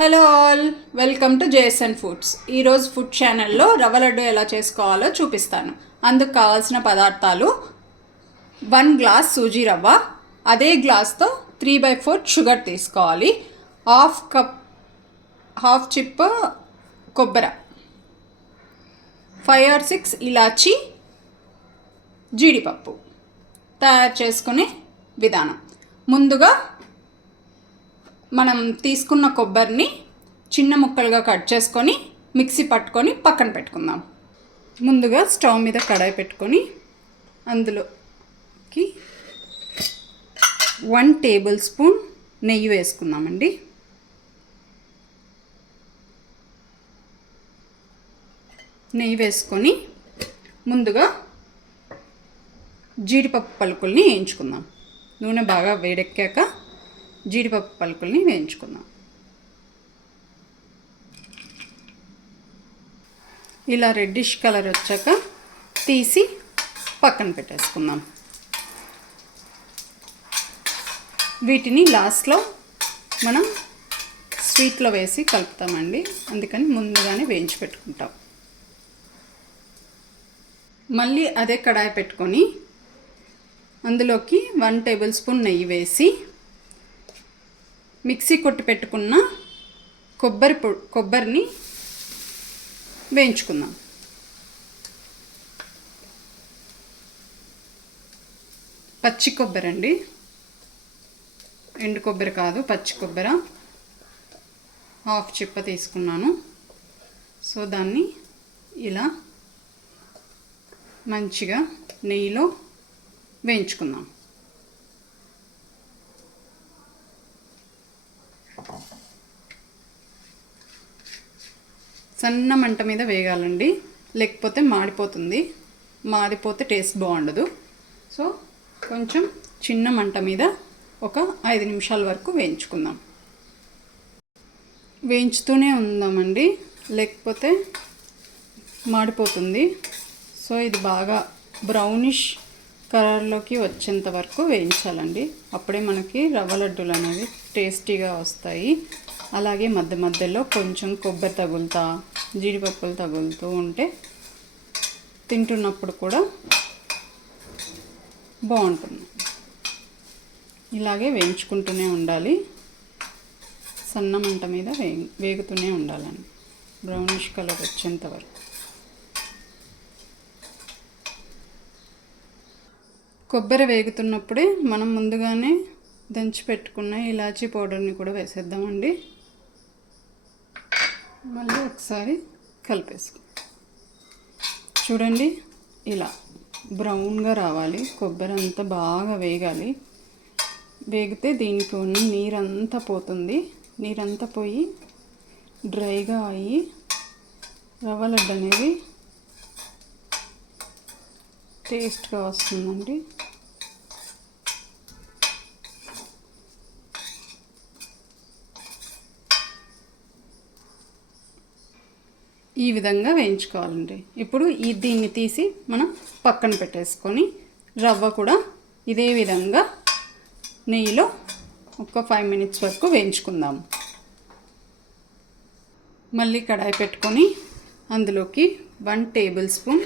Hello all, welcome to JSN foods. ఈరోజు food ఛానల్లో రవ్వ లడ్డు ఎలా చేసుకోవాలో చూపిస్తాను. అందుకు కావాల్సిన పదార్థాలు: 1 గ్లాస్ సూజీ రవ్వ, అదే గ్లాస్తో 3/4 షుగర్ తీసుకోవాలి, హాఫ్ చిప్ కొబ్బరి, 5 or 6 ఇలాచి, జీడిపప్పు. తయారు చేసుకునే విధానం: ముందుగా మనం తీసుకున్న కొబ్బరిని చిన్న ముక్కలుగా కట్ చేసుకొని మిక్సీ పట్టుకొని పక్కన పెట్టుకుందాం. ముందుగా స్టవ్ మీద కడాయి పెట్టుకొని అందులోకి 1 టేబుల్ స్పూన్ నెయ్యి వేసుకుందామండి. నెయ్యి వేసుకొని ముందుగా జీడిపప్పు పలుకుల్ని వేయించుకుందాం. నూనె బాగా వేడెక్కాక జీడిపప్పు పలుకుల్ని వేయించుకుందాం. ఇలా రెడ్డిష్ కలర్ వచ్చాక తీసి పక్కన పెట్టేసుకుందాం. వీటిని లాస్ట్లో మనం స్వీట్లో వేసి కలుపుతామండి, అందుకని ముందుగానే వేయించి పెట్టుకుంటాం. మళ్ళీ అదే కడాయి పెట్టుకొని అందులోకి 1 టేబుల్ స్పూన్ నెయ్యి వేసి మిక్సీ కొట్టి పెట్టుకున్న కొబ్బరిని వేయించుకుందాం. పచ్చి కొబ్బరి అండి, ఎండు కొబ్బరి కాదు, పచ్చి కొబ్బరి. హాఫ్ చిప్ప తీసుకున్నాను. సో దాన్ని ఇలా మంచిగా నెయ్యిలో వేయించుకుందాం. సన్న మంట మీద వేగాలండి, లేకపోతే మాడిపోతుంది. మాడిపోతే టేస్ట్ బాగుండదు. సో కొంచెం చిన్న మంట మీద ఒక 5 నిమిషాల వరకు వేయించుకుందాం. వేయించుతూనే ఉందామండి, లేకపోతే మాడిపోతుంది. సో ఇది బాగా బ్రౌనిష్ కలర్లోకి వచ్చేంత వరకు వేయించాలండి. అప్పుడే మనకి రవ్వ లడ్డూలు అనేవి టేస్టీగా వస్తాయి. అలాగే మధ్య మధ్యలో కొంచెం కొబ్బరి తగులుతా, జీడిపప్పులు తగులుతూ ఉంటే తింటున్నప్పుడు కూడా బాగుంటుంది. ఇలాగే వేయించుకుంటూనే ఉండాలి. సన్న మంట మీద వేగుతూనే ఉండాలండి, బ్రౌనిష్ కలర్ వచ్చేంత వరకు. కొబ్బరి వేగుతున్నప్పుడే మనం ముందుగానే దంచి పెట్టుకున్న ఇలాచీ పౌడర్ని కూడా వేసేద్దామండి. మళ్ళీ ఒకసారి కలిపేసుకో. చూడండి, ఇలా బ్రౌన్గా రావాలి. కొబ్బరి అంతా బాగా వేగాలి. వేగితే దీనికి ఉన్న నీరంతా పోతుంది. నీరంతా పోయి డ్రైగా అయ్యి రవ్వ లడ్డు అనేది టేస్ట్గా వస్తుందండి. ఈ విధంగా వేయించుకోవాలండి. ఇప్పుడు దీన్ని తీసి మనం పక్కన పెట్టేసుకొని రవ్వ కూడా ఇదే విధంగా నెయ్యిలో ఒక 5 minutes వరకు వేయించుకుందాం. మళ్ళీ కడాయి పెట్టుకొని అందులోకి 1 టేబుల్ స్పూన్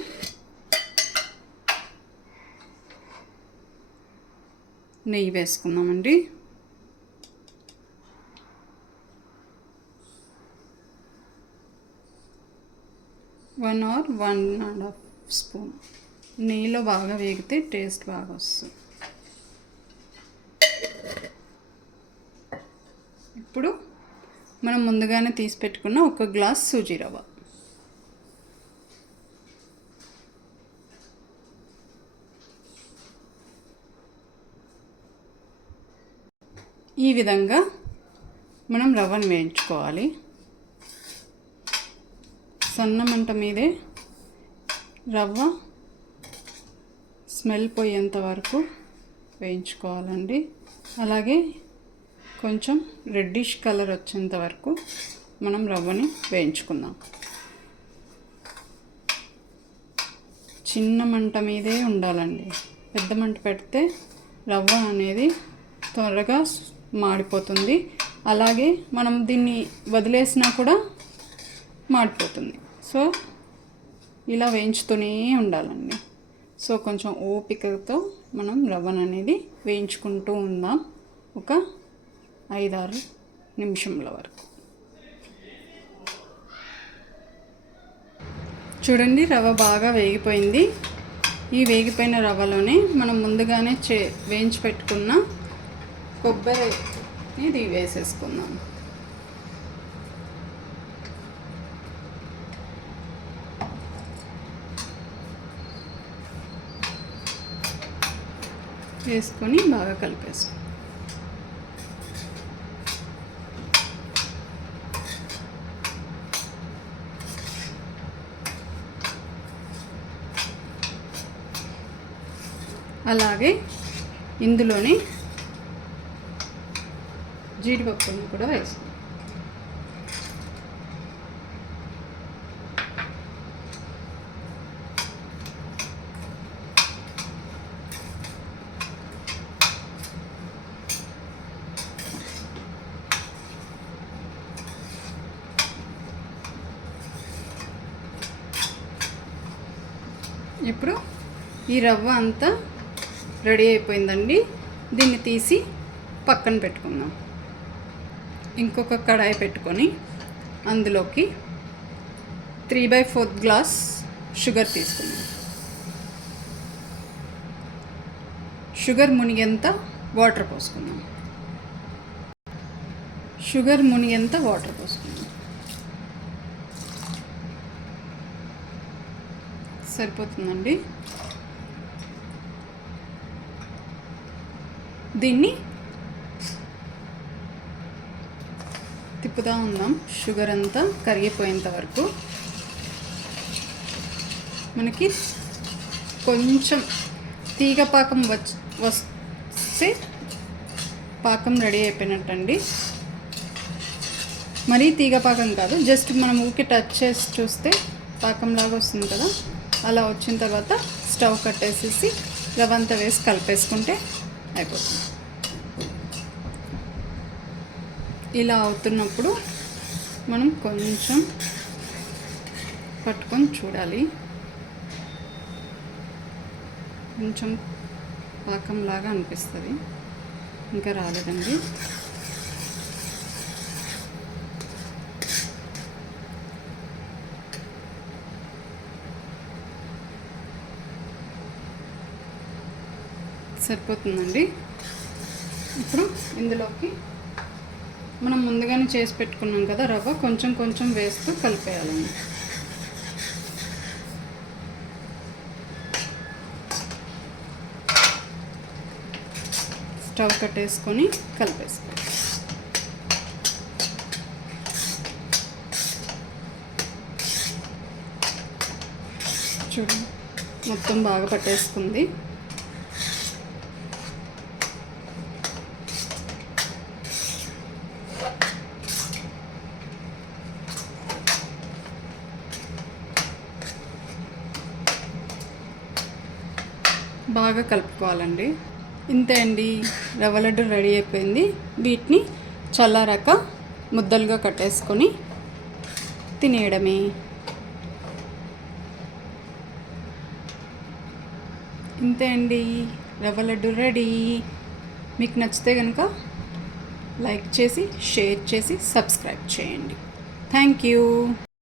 నెయ్యి వేసుకుందామండి. వన్ or 1.5 స్పూన్ నెయ్యిలో బాగా వేగితే టేస్ట్ బాగా వస్తుంది. ఇప్పుడు మనం ముందుగానే తీసి పెట్టుకున్న 1 గ్లాస్ సూజీ రవ్వ, ఈ విధంగా మనం రవ్వను వేయించుకోవాలి. సన్న మంట మీదే రవ్వ స్మెల్ పోయేంత వరకు వేయించుకోవాలండి. అలాగే కొంచెం రెడ్డిష్ కలర్ వచ్చేంత వరకు మనం రవ్వని వేయించుకుందాం. చిన్న మంట మీదే ఉండాలండి. పెద్ద మంట పెడితే రవ్వ అనేది త్వరగా మాడిపోతుంది. అలాగే మనం దీన్ని వదిలేసినా కూడా మాడిపోతుంది. సో ఇలా వేయించుతూనే ఉండాలండి. సో కొంచెం ఓపికతో మనం రవ్వను అనేది వేయించుకుంటూ ఉందాం ఒక 5-6 నిమిషంల వరకు. చూడండి, రవ్వ బాగా వేగిపోయింది. ఈ వేగిపోయిన రవ్వలోనే మనం ముందుగానే వేయించి పెట్టుకున్న కొబ్బరిని ఇది వేసేసుకుందాం. వేసుకొని బాగా కలిపేసుకో. అలాగే ఇందులోనే జీడిపప్పును కూడా వేసుకో. ఇప్పుడు ఈ రవ్వ అంతా రెడీ అయిపోయిందండి. దీన్ని తీసి పక్కన పెట్టుకుందాం. ఇంకొక కడాయి పెట్టుకొని అందులోకి 3/4 గ్లాస్ షుగర్ తీసుకుందాం. షుగర్ మునిగేంత వాటర్ పోసుకుందాం. సరిపోతుందండి. దీన్ని తిప్పుతూ ఉందాం షుగర్ అంతా కరిగిపోయేంత వరకు. మనకి కొంచెం తీగ పాకం వస్తే పాకం రెడీ అయిపోయినట్టండి. మరీ తీగ పాకం కాదు, జస్ట్ మనం ఊరికి టచ్ చేసి చూస్తే పాకంలాగా వస్తుంది కదా. అలా వచ్చిన తర్వాత స్టవ్ కట్టేసేసి రవ్వ అంతా వేసి కలిపేసుకుంటే అయిపోతుంది. ఇలా అవుతున్నప్పుడు మనం కొంచెం పట్టుకొని చూడాలి. కొంచెం పాకంలాగా అనిపిస్తుంది, ఇంకా రాలేదండి. సరిపోతుందండి. ఇప్పుడు ఇందులోకి మనం ముందుగానే చేసి పెట్టుకున్నాం కదా రవ్వ, కొంచెం కొంచెం వేస్తూ కలిపేయాలండి. స్టవ్ కట్టేసుకొని కలిపేసుకోవాలి. చూడండి, మొత్తం బాగా పట్టేసుకుంది. బాగా కలుపుకోవాలండి. ఇంతే అండి, రవ్వ లడ్డు రెడీ అయిపోయింది. వీటిని చల్లారాక ముద్దలుగా కట్టేసుకొని తినేయడమే. ఇంతే అండి, రవ్వ లడ్డు రెడీ. మీకు నచ్చితే కనుక లైక్ చేసి, షేర్ చేసి, సబ్స్క్రైబ్ చేయండి. Thank you.